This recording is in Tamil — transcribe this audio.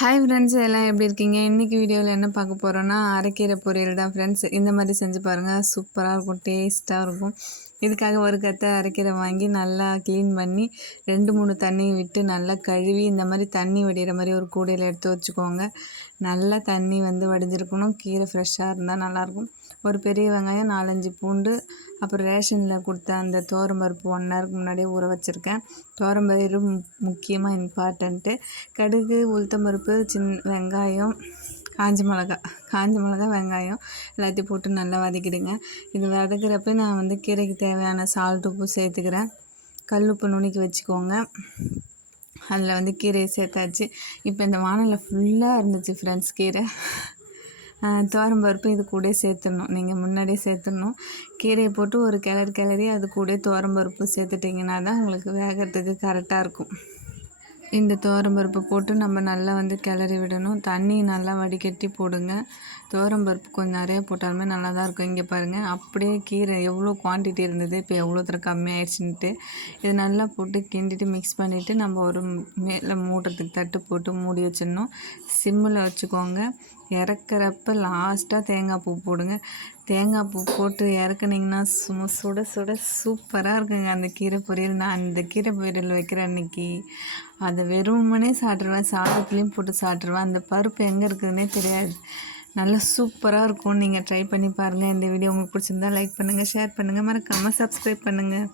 ஹாய் ஃப்ரெண்ட்ஸ் எல்லாம் எப்படி இருக்கீங்க? இன்றைக்கி வீடியோவில் என்ன பார்க்க போகிறோன்னா அரைக்கீரை பொரியல் தான் ஃப்ரெண்ட்ஸ் இந்த மாதிரி செஞ்சு பாருங்கள் சூப்பராக இருக்கும் டேஸ்ட்டாக இருக்கும். இதுக்காக ஒரு கத்தை அரைக்கீரை வாங்கி நல்லா க்ளீன் பண்ணி ரெண்டு மூணு தண்ணி விட்டு நல்லா கழுவி இந்த மாதிரி தண்ணி வடிகிற மாதிரி ஒரு கூடையில் எடுத்து வச்சுக்கோங்க. நல்லா தண்ணி வந்து வடிஞ்சிருக்கணும். கீரை ஃப்ரெஷ்ஷாக இருந்தால் நல்லாயிருக்கும். ஒரு பெரிய வெங்காயம் நாலஞ்சு பூண்டு அப்புறம் ரேஷனில் கொடுத்த அந்த பருப்பு ஒன் ஹவருக்கு முன்னாடியே ஊற வச்சுருக்கேன். தோரம்பருப்பு முக்கியமாக இம்பார்ட்டண்ட்டு கடுகு உளுத்தம்பருப்பு சின் வெங்காயம் காஞ்ச மிளகா காஞ்ச மிளகா வெங்காயம் எல்லாத்தையும் போட்டு நல்லா வதக்கிடுங்க. இது வதக்கிறப்ப நான் வந்து கீரைக்கு தேவையான சால்ட் உப்பு சேர்த்துக்கிறேன். கல் உப்பு நுணுக்கி வச்சுக்கோங்க. அதில் வந்து கீரையை சேர்த்தாச்சு. இப்போ இந்த வானலில் ஃபுல்லாக இருந்துச்சு ஃப்ரெண்ட்ஸ் கீரை. பருப்பு இது கூட சேர்த்துடணும். நீங்கள் முன்னாடியே சேர்த்துடணும். கீரையை போட்டு ஒரு கிளறி கிளறி அது கூட பருப்பு சேர்த்துட்டிங்கன்னா தான் உங்களுக்கு வேகிறதுக்கு கரெக்டாக இருக்கும். இந்த பருப்பு போட்டு நம்ம நல்லா வந்து கிளறி விடணும். தண்ணி நல்லா வடிகட்டி போடுங்க. பருப்பு கொஞ்சம் நிறையா போட்டாலுமே நல்லா தான் இருக்கும். இங்கே பாருங்கள் அப்படியே கீரை எவ்வளோ குவான்டிட்டி இருந்தது இப்போ எவ்வளோ தூரம் கம்மியாயிடுச்சுன்ட்டு. இது நல்லா போட்டு கிண்டிட்டு மிக்ஸ் பண்ணிவிட்டு நம்ம ஒரு மேலே மூடுறதுக்கு தட்டு போட்டு மூடி வச்சிடணும். சிம்மில் வச்சுக்கோங்க. இறக்குறப்ப லாஸ்ட்டாக தேங்காய் பூ போடுங்க. தேங்காய் பூ போட்டு இறக்குனிங்கன்னா சும்மா சுட சுட சூப்பராக இருக்குங்க. அந்த கீரை பொரியல் நான் அந்த கீரை பொரியல் வைக்கிற அன்னைக்கு அதை வெறுமனே சாப்பிட்ருவேன் சாதத்துலேயும் போட்டு சாப்பிட்ருவேன் அந்த பருப்பு எங்கே இருக்குதுன்னே தெரியாது. நல்லா சூப்பராக இருக்கும் நீங்கள் ட்ரை பண்ணி பாருங்கள் இந்த வீடியோ உங்களுக்கு பிடிச்சிருந்தா லைக் பண்ணுங்கள் ஷேர் பண்ணுங்கள் மறக்காமல் சப்ஸ்கிரைப் பண்ணுங்கள்